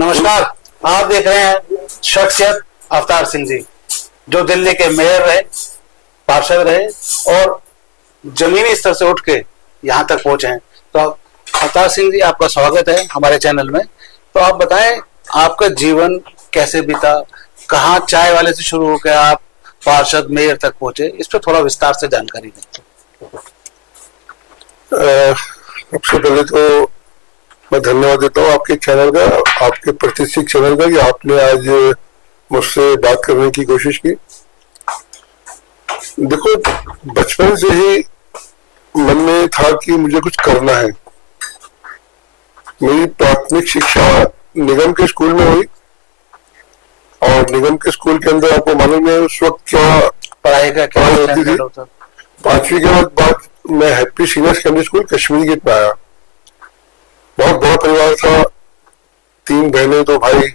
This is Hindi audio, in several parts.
नमस्कार। आप देख रहे हैं शख्सियत अवतार सिंह जी, जो दिल्ली के मेयर रहे, पार्षद रहे और जमीनी स्तर से उठ के यहाँ तक पहुंचे हैं। तो अवतार सिंह जी, आपका स्वागत है हमारे चैनल में। तो आप बताएं, आपका जीवन कैसे बीता, कहाँ चाय वाले से शुरू होकर आप पार्षद मेयर तक पहुंचे, इस पर थोड़ा विस्तार से जानकारी दें। सबसे पहले तो मैं धन्यवाद देता हूँ आपके चैनल का, आपके प्रतिष्ठित चैनल का, कि आपने आज मुझसे बात करने की कोशिश की। देखो, बचपन से ही मन में था कि मुझे कुछ करना है। मेरी प्राथमिक शिक्षा निगम के स्कूल में हुई और निगम के स्कूल के अंदर आपको मालूम है उस वक्त क्या पढ़ाई का क्या होती थी। 5वीं के बाद मैं happy senior secondary school Kashmiri Gate में आया। बहुत बड़ा परिवार था, 3 बहनें 2 भाई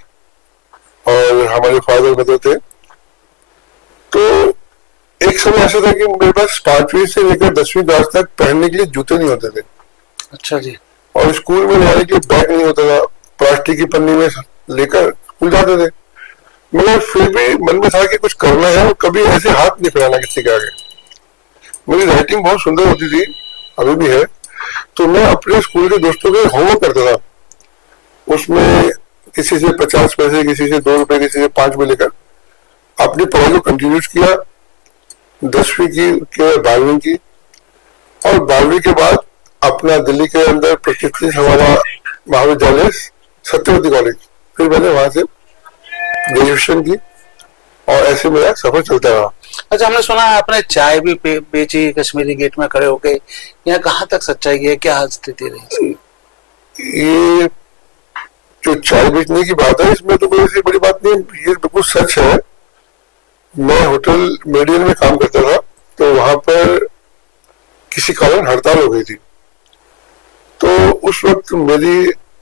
और हमारे फादर मदर थे। तो एक समय ऐसा था कि मेरे पास 5वीं से लेकर 10वीं क्लास तक पहनने के लिए जूते नहीं होते थे। अच्छा जी। और स्कूल में जाने के लिए बैग नहीं होता था, प्लास्टिक की पन्नी में लेकर स्कूल जाते थे। मगर फिर भी मन में था कि कुछ करना है और कभी ऐसे हाथ नहीं फैलाना किसी के आगे। मेरी राइटिंग बहुत सुंदर होती थी, अभी भी है। तो मैं अपने स्कूल के दोस्तों के होमवर्क करता था, उसमें किसी से 50 पैसे, किसी से 2 रुपए, किसी से 5 में लेकर अपनी पढ़ाई को कंटिन्यू किया। 10वीं की के 12वीं की, और 12वीं के बाद अपना दिल्ली के अंदर प्रतिष्ठित हमारा महाविद्यालय सत्यवती कॉलेज, फिर मैंने वहां से ग्रेजुएशन की और ऐसे मेरा सफर चलता रहा। अच्छा, हमने सुना है आपने चाय भी बेची कश्मीरी गेट में खड़े होके, यहाँ कहाँ तक सच्चाई है, क्या स्थिति रही? ये जो चाय बेचने की बात है, इसमें तो कोई ऐसी बड़ी बात नहीं, ये बिल्कुल सच है। मैं होटल मेडियन में काम करता था, तो वहां पर किसी कारण हड़ताल हो गई थी। तो उस वक्त मेरी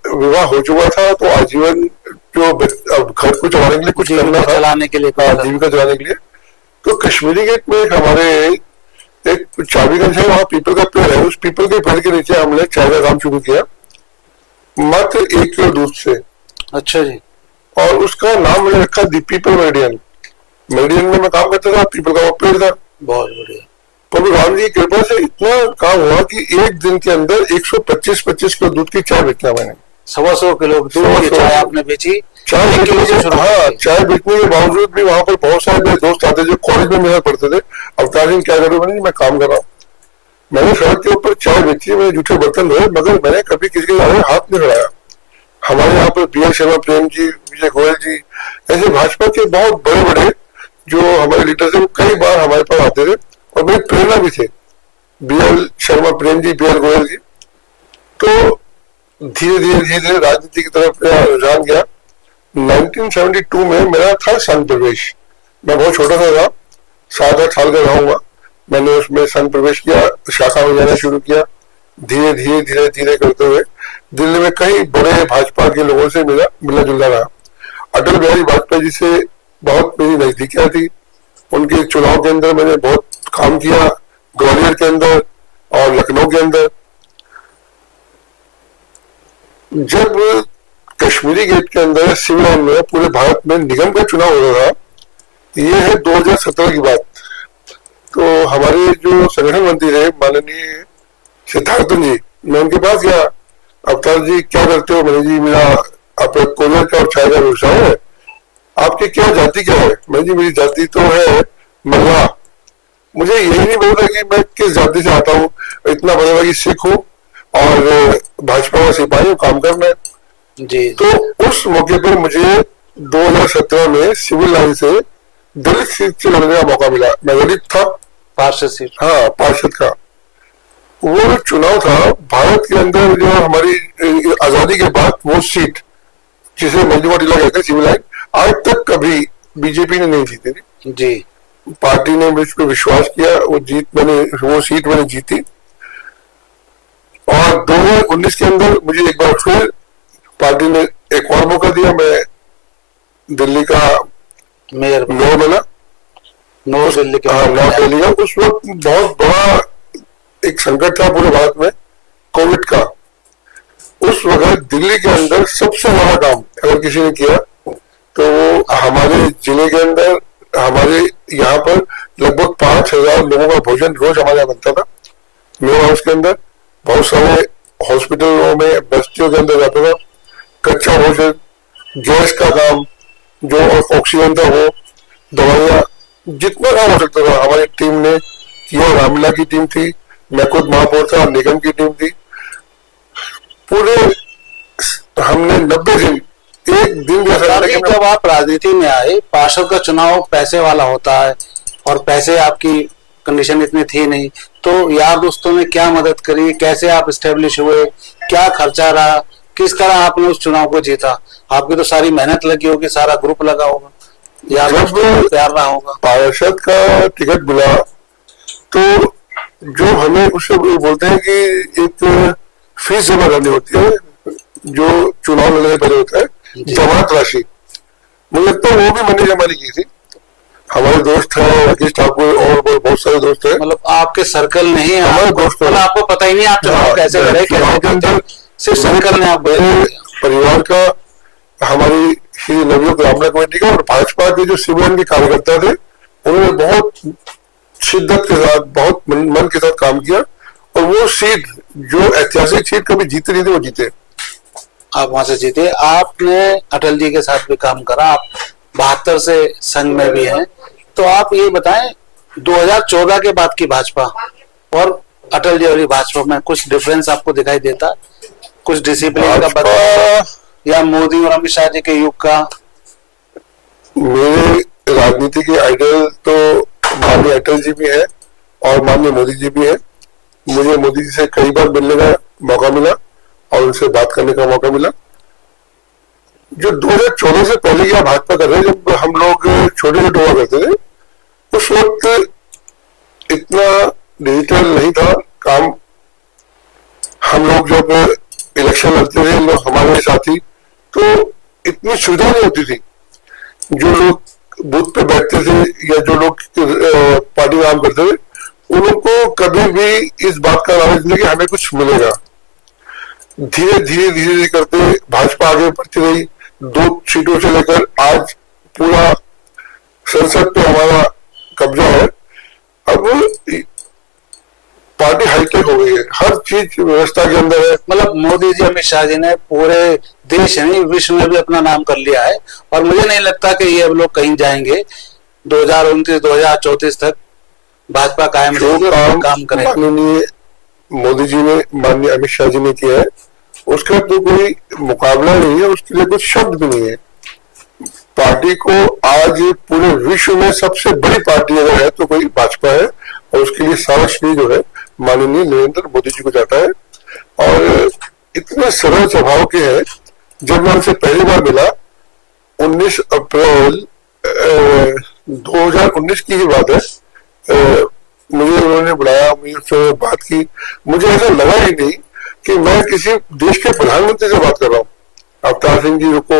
विवाह हो चुका था, तो आजीवन जो घर को चलाने के लिए कुछ करना था, चलाने के लिए, जीविका चलाने के लिए। तो कश्मीरी गेट में हमारे एक चाबीगंज है, वहाँ पीपल का पेड़ है, उस पीपल के पेड़ के नीचे हमने चाय का काम शुरू किया, मात्र 1 किलो दूध से। अच्छा जी। और उसका नाम मैंने रखा दी पीपल मेडियन। मेडियन में मैं काम करता था, पीपल का वो पेड़ था। बहुत बढ़िया। प्रभु राम जी की कृपा से इतना काम हुआ कि एक दिन के अंदर 125 किलो दूध की चाय बेचना मैंने। 125 किलो दूध की चाय आपने बेची? चाय बेचने के बावजूद भी वहां पर बहुत सारे मेरे दोस्त आते जो कॉलेज में मेरे पढ़ते थे। अवतार सिंह क्या करूँ, मैं काम कर रहा हूँ। मैंने सड़क के ऊपर चाय बेची, मैंने जूठे बर्तन धोए, मगर मैंने कभी किसी के आगे हाथ नहीं बढ़ाया। हमारे यहाँ पर बी एल शर्मा प्रेम जी, विजय गोयल जी, ऐसे भाजपा के बहुत बड़े बड़े जो हमारे लीडर थे, वो कई बार हमारे पास आते थे और मेरी प्रेरणा भी थे। B L Sharma Prem ji, B L Goyal जी। तो धीरे धीरे राजनीति की तरफ रुझान गया। 1972 में मेरा था संघ प्रवेश। मैं बहुत छोटा सा था, 7-8 साल का रहूंगा। मैंने उसमें संघ प्रवेश किया, शाखा में जाना शुरू किया। धीरे धीरे करते हुए दिल्ली में कई बड़े भाजपा के लोगों से मिला जुला रहा। अटल बिहारी वाजपेयी जी से बहुत मेरी नजदीकियां थी। उनके चुनाव के अंदर मैंने बहुत काम किया, ग्वालियर के अंदर और लखनऊ के अंदर। जब कश्मीरी गेट के अंदर सिविल लाइन में पूरे भारत में निगम का चुनाव हो रहा था, ये है 2017 की बात। तो हमारे जो संगठन मंत्री रहे माननीय सिद्धार्थन जी, मैं उनके पास गया, अवतार जी क्या करते हो? मैंने जी मेरा आपका कोरियर का और चाय का व्यवसाय है। आपकी क्या जाति क्या है? मैं जी मेरी जाति तो है मल्लाह। मुझे यही नहीं पता कि मैं किस जाति से आता हूँ, इतना पता था कि सिख हूँ और भाजपा का सिपाही हूँ, काम करना है जी। तो उस मौके पर मुझे 2017 में सिविल लाइन से दलित सीट से लड़ने का मौका मिला। मैं दलित था, पार्षद सीट। हाँ, पार्षद का। वो जो चुनाव था भारत के अंदर, जो हमारी आजादी के बाद वो सीट जिसे मंजूवा टीला कहते हैं, सिविल लाइन, आज तक कभी बीजेपी ने नहीं जीती थी जी। पार्टी ने मुझ पर विश्वास किया, वो सीट मैंने जीती। और 2019 के अंदर मुझे एक बार फिर पार्टी ने एक और मौका दिया, मैं दिल्ली का मेयर बना। नॉर्थ दिल्ली का। नॉर्थ दिल्ली का उस वक्त बहुत बड़ा एक संकट था पूरे भारत में, कोविड का। उस वक्त दिल्ली के अंदर सबसे बड़ा काम अगर किसी ने किया तो वो हमारे जिले के अंदर, हमारे यहाँ पर लगभग 5,000 लोगों का भोजन रोज हमारे यहाँ बनता था। मेरे हाउस के अंदर बहुत सारे हॉस्पिटलों में, बस्तियों के अंदर जाता था। कच्चा भोजन, गैस का काम, जो ऑक्सीजन था वो, दवाइयाँ, जितना काम हो सकता था हमारी टीम ने किया। रामलीला की टीम थी, मैं खुद महापौर था, निगम की टीम थी। पूरे हमने 90 दिन, एक दिन भी ऐसा नहीं कि जब आप राजनीति में आए, पार्षद का चुनाव पैसे वाला होता है और पैसे आपकी कंडीशन इतनी थी नहीं, तो यार दोस्तों ने क्या मदद करी, कैसे आप स्टेब्लिश हुए, क्या खर्चा रहा, किस तरह आपने उस चुनाव को जीता? आपकी तो सारी मेहनत लगी होगी, सारा ग्रुप लगा होगा, यार दोस्तों को प्यार रहा होगा। पार्षद का टिकट मिला तो जो हमें उससे बोलते हैं कि एक फीस जमा करनी होती है, जो चुनाव लड़ने से पहले होता है, जमानत राशि। मुझे लगता है वो भी मैंने जमा नहीं की थी। हमारे दोस्त हैं राकेश ठाकुर और बहुत सारे दोस्त हैं। मतलब आपके सर्कल ने ही, हमारे दोस्त, मतलब आपको पता ही नहीं आप चुनाव कैसे लड़े, कैसे, सिर्फ सर्कल ने आप परिवार का, हमारी श्री नवयुग रामलीला कमेटी का और भाजपा के जो सिविलियन के कार्यकर्ता थे, उन्होंने बहुत शिद्दत के साथ, बहुत मन के साथ काम किया और वो सीट, जो ऐतिहासिक सीट कभी जीते नहीं थे, वो जीते। आप वहां से जीते। आपने अटल जी के साथ भी काम करा, आप 72 से संघ में भी हैं, तो आप ये बताएं 2014 के बाद की भाजपा और अटल जी वाली भाजपा में कुछ डिफरेंस आपको दिखाई देता? कुछ डिसिप्लिन का बदलाव या मोदी और अमित शाह जी के युग का? मेरे राजनीति के आइडल तो माननीय अटल जी भी है और माननीय मोदी जी भी है। मुझे मोदी जी से कई बार मिलने का मौका मिला और उनसे बात करने का मौका मिला। जो 2014 से पहले की भाजपा कर रहे हैं, जब हम लोग छोटे छोटे हुआ करते थे, उस वक्त इतना डिजिटल नहीं था काम। हम लोग जब इलेक्शन लड़ते थे, लोग हमारे साथी, तो इतनी सुविधा नहीं होती थी। जो लोग बूथ पे बैठते थे या जो लोग पार्टी काम करते थे, उनको कभी भी इस बात का नॉलेज नहीं कि हमें कुछ मिलेगा। धीरे धीरे धीरे धीरे करते भाजपा आगे बढ़ती रही। 2 सीटों से लेकर आज पूरा संसद पे हमारा कब्जा है। अब पार्टी हाईटेक हो गई है, हर चीज व्यवस्था के अंदर है। मतलब मोदी जी, अमित शाह जी ने पूरे देश नहीं, विश्व में भी अपना नाम कर लिया है और मुझे नहीं लगता कि ये अब लोग कहीं जाएंगे। 2029-2034 तक भाजपा कायम रहेगी, काम करेगी। माननीय मोदी जी ने, माननीय अमित शाह जी ने किया है, उसका तो कोई मुकाबला नहीं है, उसके लिए कुछ शब्द भी नहीं है। पार्टी को आज पूरे विश्व में सबसे बड़ी पार्टी अगर है तो कोई भाजपा है और उसके लिए सारा श्रेय जो है माननीय नरेंद्र मोदी जी को जाता है। और इतने सरल स्वभाव के हैं। जब मैं उनसे पहली बार मिला 19 अप्रैल 2019 की ही बात है, मुझे उन्होंने बुलाया, मुझे उससे बात की। मुझे ऐसा लगा ही नहीं कि मैं किसी देश के प्रधानमंत्री से बात कर रहा हूँ। अवतार सिंह जी रुको,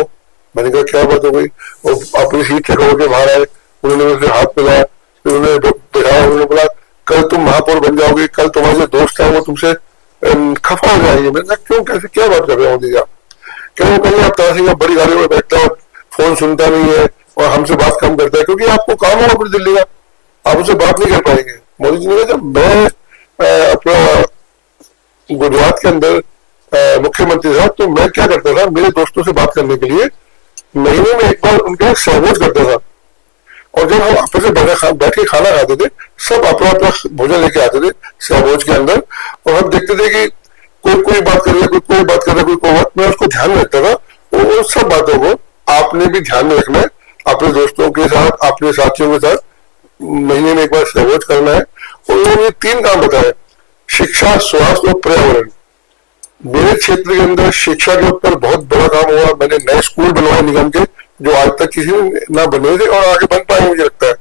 मैंने कहा क्या बात हो गई? वो अपनी सीट से होकर बाहर आए, उन्होंने मुझे हाथ मिलाया, फिर उन्होंने बिठाया, उन्होंने बोला कल तुम महापौर बन जाओगे, कल तुम्हारे जो दोस्त है वो तुमसे खफा हो जाएंगे। मैंने कहा क्यों, कैसे, क्या बात कर रहे हो मोदी जी आप? क्या वो कहिए अवतार सिंह बड़ी गाड़ी में बैठता है, फोन सुनता नहीं है और हमसे बात कम करता है, क्योंकि आपको काम होगा पूरी दिल्ली का, आप उससे बात नहीं कर पाएंगे। मोदी जी ने कहा जब मैं अपना गुजरात के अंदर मुख्यमंत्री था तो मैं क्या करता था, मेरे दोस्तों से बात करने के लिए महीने में एक बार उनके साथ सहभोज करता था। और जब हम आपस में बैठ के खाना खाते थे, सब अपना अपना भोजन लेके आते थे सहभोज के अंदर, और हम देखते थे कि कोई बात कर रहा है, कोई बात कर रहा है, कोई बात, मैं उसको ध्यान में रखता था। वो सब बातों को आपने भी ध्यान में रखना है, अपने दोस्तों के साथ, अपने साथियों के साथ महीने में एक बार सहभोज करना है। और उन्होंने 3 काम बताए, शिक्षा, स्वास्थ्य और पर्यावरण। मेरे क्षेत्र के अंदर शिक्षा के ऊपर बहुत बड़ा काम हुआ। मैंने नए स्कूल बनवाए निगम के, जो आज तक किसी ने ना बने थे और आगे बन पाए मुझे लगता है।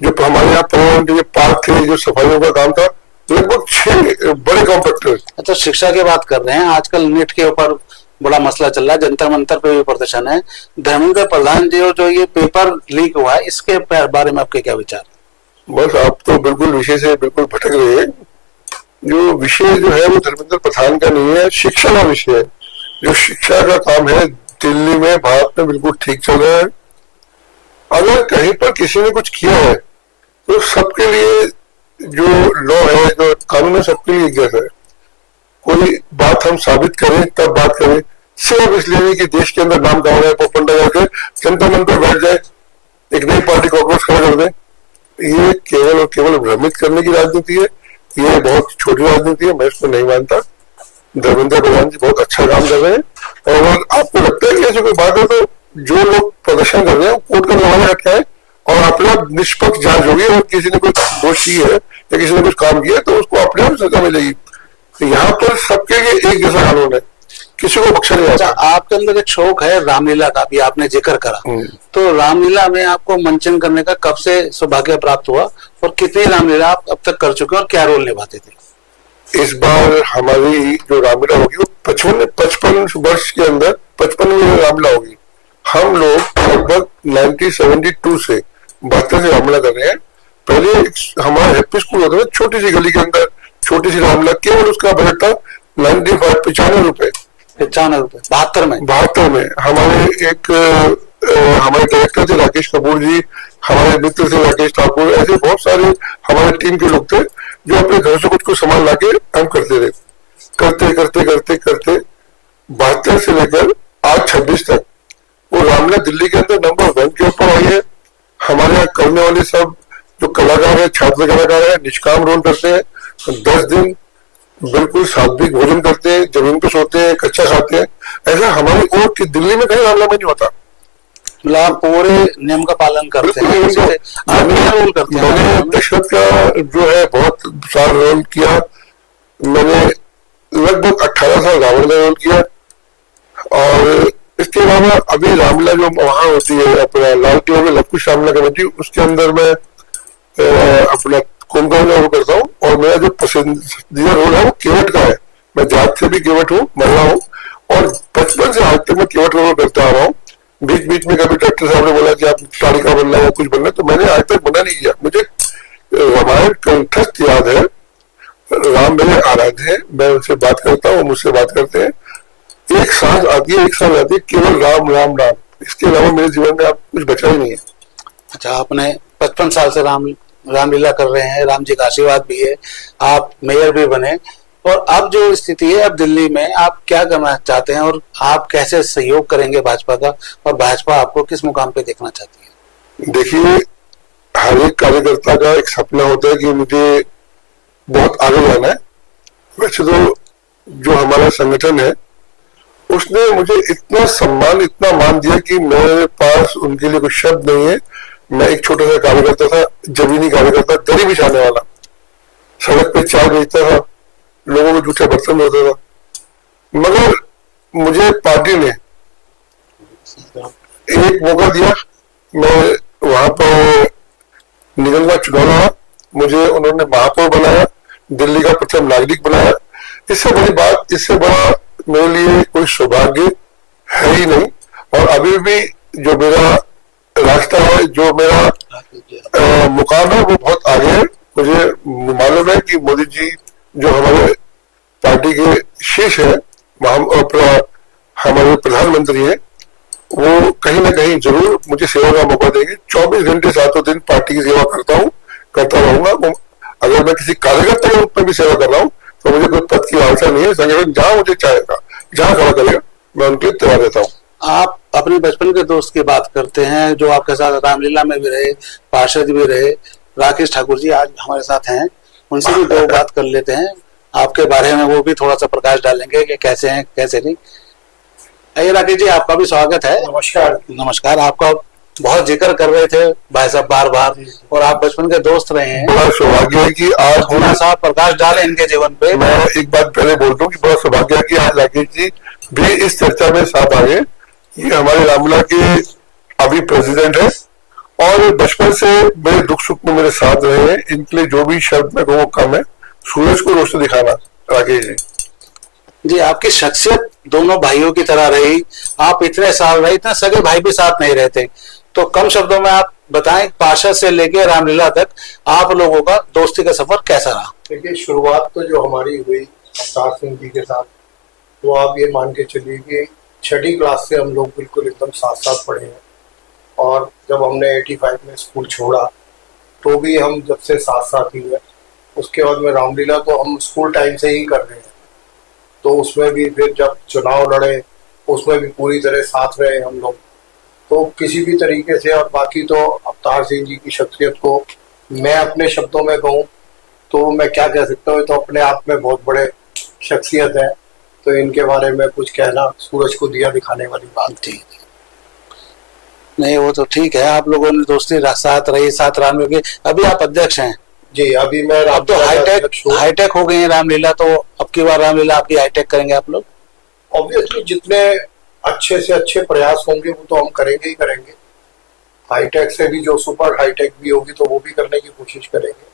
जो हमारे यहाँ पर्यावरण के पार्क थे, जो सफाइयों का काम था, लगभग 6 बड़े कॉम्प्लेक्स। अच्छा, शिक्षा की बात कर रहे हैं, आजकल नीट के ऊपर बड़ा मसला चल रहा है, जंतर मंतर पे भी प्रदर्शन है। धर्मेंद्र प्रधान जी जो ये पेपर लीक हुआ है, इसके बारे में आपके क्या विचार? बस आप तो बिल्कुल विषय से बिल्कुल भटक रहे हैं। जो विषय जो है वो धर्मेंद्र प्रधान का नहीं है, शिक्षा का विषय है। जो शिक्षा का काम है दिल्ली में, भारत में बिल्कुल ठीक चल रहा है। अगर कहीं पर किसी ने कुछ किया है तो सबके लिए जो लॉ है, जो कानून है, सबके लिए एक जैसा है। कोई बात हम साबित करें तब बात करें, सिर्फ इसलिए नहीं कि देश के अंदर नाम गाँव है, पोपंडा जाके जनता मन पर बैठ जाए, एक नई पार्टी को अप्रोच खड़ा कर दे। ये केवल और केवल भ्रमित करने की राजनीति है। ये बहुत छोटी राजनीति है, मैं इसको नहीं मानता। धर्मेंद्र प्रधान जी बहुत अच्छा काम कर रहे हैं। और अगर आपको लगता है कि ऐसी कोई बात है तो जो लोग प्रदर्शन कर रहे हैं कोर्ट का दरवाजा रखा है और अपना निष्पक्ष जांच होगी, और किसी ने कोई दोषी है या किसी ने कुछ काम किया तो उसको अपने आप सजा मिलेगी। तो यहाँ पर सबके लिए एक जैसा कानून है, किसी को बख्शा नहीं अच्छा, आता। आपके अंदर एक शौक है रामलीला का, भी आपने जिक्र करा, तो रामलीला में आपको मंचन करने का कब से सौभाग्य प्राप्त हुआ और कितनी रामलीला आप अब तक कर चुके हैं और क्या रोल निभाते थे? इस बार हमारी जो रामलीला होगी वो 55 वर्ष के अंदर 55वीं रामलीला होगी। हम लोग लगभग 1972 से 72 से रामलीला कर रहे हैं। पहले हमारा हैप्पी स्कूल होता था छोटी सी गली के अंदर, छोटी सी रामलीला, केवल उसका बजट था 95 रुपए। 72 में हमारे एक हमारे डायरेक्टर थे राकेश कपूर जी, हमारे मित्र थे राकेश ठाकुर, ऐसे बहुत सारे हमारे टीम के लोग थे जो अपने घर से कुछ सामान लाके हम करते थे। करते करते करते करते 72 से लेकर आज 26 तक वो रामलीला दिल्ली के अंदर नंबर 1 के ऊपर आई है। हमारे यहाँ करने वाले सब जो कलाकार है, छात्र कलाकार है, निष्काम रोल करते हैं। 10 दिन बिल्कुल सात्विक भोजन करते हैं, जमीन पे सोते हैं, कच्चा खाते हैं। ऐसा हमारी और दिल्ली में कहीं रामलीला में नहीं होता। मतलब आप पूरे नियम का पालन करते हैं। आप क्या रोल करते हैं? मैंने दशरथ का जो है बहुत सारा रोल किया। मैंने लगभग 18 साल रावण का रोल किया। और इसके अलावा अभी रामलीला जो वहां होती है अपना लाल किला में लवकुश रामलीला कमेटी, उसके अंदर मैं अपना कुंभकर्ण का रोल करता हूँ। और मेरा जो पसंदीदा रोल है वो केवट का है। मैं जात से भी केवट हूँ, महिला हूँ, और बचपन से आज तक मैं केवट का रोल करता आ रहा हूँ। बीच बीच में कभी डॉक्टर साहब ने बोला कि आप तारिका बनना है, कुछ बनना है, तो मैंने आज तक मना नहीं किया। मुझे रामायण कंठस्थ याद है, राम मेरे आराध्य है, मैं उनसे बात करता हूँ, मुझसे बात करते हैं। एक सांस आती है, एक सांस आती है, केवल राम राम राम। इसके अलावा मेरे जीवन में आप कुछ बचा ही नहीं है। अच्छा, आपने 55 साल से रामलीला कर रहे हैं, राम जी का आशीर्वाद भी है, आप मेयर भी बने, और अब जो स्थिति है अब दिल्ली में, आप क्या करना चाहते हैं और आप कैसे सहयोग करेंगे भाजपा का, और भाजपा आपको किस मुकाम पे देखना चाहती है? देखिए, हर एक कार्यकर्ता का एक सपना होता है कि मुझे बहुत आगे जाना है। वैसे तो जो हमारा संगठन है उसने मुझे इतना सम्मान, इतना मान दिया कि मेरे पास उनके लिए कुछ शब्द नहीं है। मैं एक छोटा सा कार्यकर्ता था, जमीनी कार्यकर्ता, दरी बिछाने वाला, सड़क पे चाय बेचता था, लोगों को जूठे बर्तन धोता था। मगर मुझे पार्टी ने एक मौका दिया, मैं वहां पर निगम का चुनाव लड़ा, मुझे उन्होंने महापौर बनाया, दिल्ली का प्रथम नागरिक बनाया। इससे बड़ी बात, इससे बड़ा मेरे लिए कोई सौभाग्य है ही नहीं। और अभी भी जो मेरा रास्ता है, जो मेरा मुकाम है, वो बहुत आगे है। मुझे मालूम है कि मोदी जी जो हमारे पार्टी के शीर्ष है, हमारे प्रधानमंत्री है, वो कहीं ना कहीं जरूर मुझे सेवा का मौका देंगे। 24 घंटे 7 दिन पार्टी की सेवा करता हूँ, करता रहूंगा। अगर मैं किसी कार्यकर्ता के रूप में भी सेवा कर रहा हूँ तो मुझे कोई पद की लालसा नहीं है। संगठन जहां मुझे चाहेगा, जहां खड़ा करेगा, मैं उनके लिए तैयार रहता हूँ। आप अपने बचपन के दोस्त की बात करते हैं जो आपके साथ रामलीला में भी रहे, पार्षद भी रहे, राकेश ठाकुर जी आज हमारे साथ हैं, उनसे भी दो बात कर लेते हैं आपके बारे में, वो भी थोड़ा सा प्रकाश डालेंगे कि कैसे हैं कैसे नहीं। आइए राकेश जी, आपका भी स्वागत है। नमस्कार। नमस्कार। आपका बहुत जिक्र कर रहे थे भाई साहब बार बार, और आप बचपन के दोस्त रहे हैं। बड़ा सौभाग्य है कि आज थोड़ा सा प्रकाश डालें इनके जीवन पे। मैं एक बात पहले बोलता हूँ कि बड़ा सौभाग्य है कि आज राकेश जी भी इस चर्चा में साथ आ गए। ये हमारे रामलीला के अभी प्रेसिडेंट है और बचपन से मेरे दुख सुख में मेरे साथ रहे हैं। इनके लिए जो भी शब्द मैं कहूँ कम है। सूरज को रोशनी दिखाना, राकेश जी। जी, आपकी शख्सियत दोनों भाइयों की तरह रही। आप इतने साल रहे, इतने सगे भाई भी साथ नहीं रहते, तो कम शब्दों में आप बताएं, पार्षद से लेके रामलीला तक आप लोगों का दोस्ती का सफर कैसा रहा? देखिए, शुरुआत तो जो हमारी हुई अवतार सिंह जी के साथ, तो आप ये मान के चलिए कि 6ठी क्लास से हम लोग बिल्कुल एकदम साथ साथ पढ़े हैं। और जब हमने 85 में स्कूल छोड़ा तो भी हम जब से साथ साथ ही हैं। उसके बाद में रामलीला तो हम स्कूल टाइम से ही कर रहे हैं, तो उसमें भी फिर जब चुनाव लड़े उसमें भी पूरी तरह साथ रहे हम लोग। तो किसी भी तरीके से, और बाकी तो अवतार सिंह जी की शख्सियत को मैं अपने शब्दों में कहूँ तो मैं क्या कह सकता हूँ, तो अपने आप में बहुत बड़े शख्सियत है। तो इनके बारे में कुछ कहना सूरज को दिया दिखाने वाली बात थी। नहीं वो तो ठीक है, आप लोगों ने दोस्ती साथ रही, साथ रामलीला की। अभी आप अध्यक्ष हैं जी, अभी मैं अब तो हाईटेक हो गई है रामलीला, तो अब की बार रामलीला आपकी हाईटेक करेंगे आप लोग? ऑब्वियसली जितने अच्छे से अच्छे प्रयास होंगे वो तो हम करेंगे ही करेंगे। हाईटेक से भी जो सुपर हाईटेक भी होगी तो वो भी करने की कोशिश करेंगे।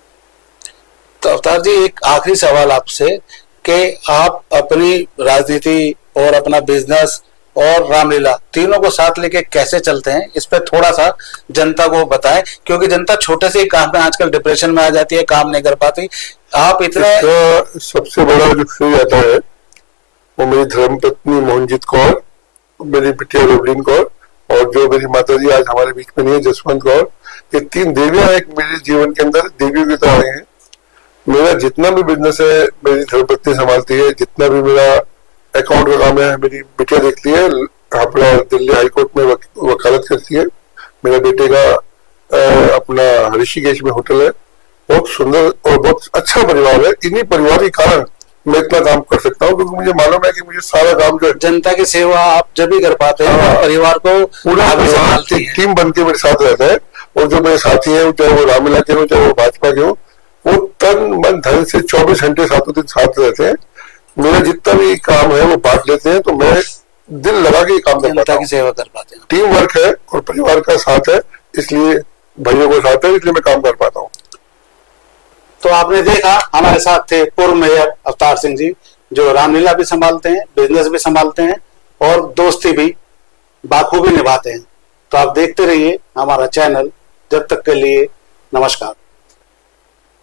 तो अवतार जी एक आखिरी सवाल आपसे कि आप अपनी राजनीति और अपना बिजनेस और रामलीला तीनों को साथ लेके कैसे चलते हैं, इस पे थोड़ा सा जनता को बताएं, क्योंकि जनता छोटे से ही काम में आजकल डिप्रेशन में आ जाती है, काम नहीं कर पाती। आप इतने सबसे बड़ा जो श्रेय आता है वो मेरी धर्मपत्नी मोहनजीत कौर, मेरी बिटिया रोबलिन कौर और जो मेरी माता जी आज हमारे बीच में नहीं है, जसवंत कौर। ये 3 देवियां एक मेरे जीवन के अंदर देवियों की तरह आई हैं। मेरा जितना भी बिजनेस है मेरी धर्मपत्नी संभालती है, जितना भी मेरा अकाउंट का काम है मेरी बिटिया देखती है, अपना दिल्ली हाईकोर्ट में वकालत करती है। मेरे बेटे का अपना ऋषिकेश में होटल है। बहुत सुंदर और बहुत अच्छा परिवार है। इन्हीं परिवार के कारण मैं इतना काम कर सकता हूँ, क्योंकि मुझे मालूम है कि मुझे सारा काम जो जनता की सेवा आप जब भी कर पाते हैं, परिवार को पूरा टीम बन के मेरे साथ रहता है। और जो मेरे साथी है, चाहे वो रामलीला के हो चाहे वो भाजपा के हो, वो तन मन धन से 24 घंटे सातों दिन साथ रहते हैं। मेरा जितना भी काम है वो बांट लेते हैं, तो मैं दिल लगा के काम कर पाता हूँ, सेवा कर पाते हैं। टीम वर्क है और परिवार का साथ है, इसलिए भाइयों को साथ है, इसलिए मैं काम कर पाता हूँ। तो आपने देखा हमारे साथ थे पूर्व मेयर अवतार सिंह जी, जो रामलीला भी संभालते हैं, बिजनेस भी संभालते हैं और दोस्ती भी बाखूबी निभाते हैं। तो आप देखते रहिए हमारा चैनल। जब तक के लिए नमस्कार।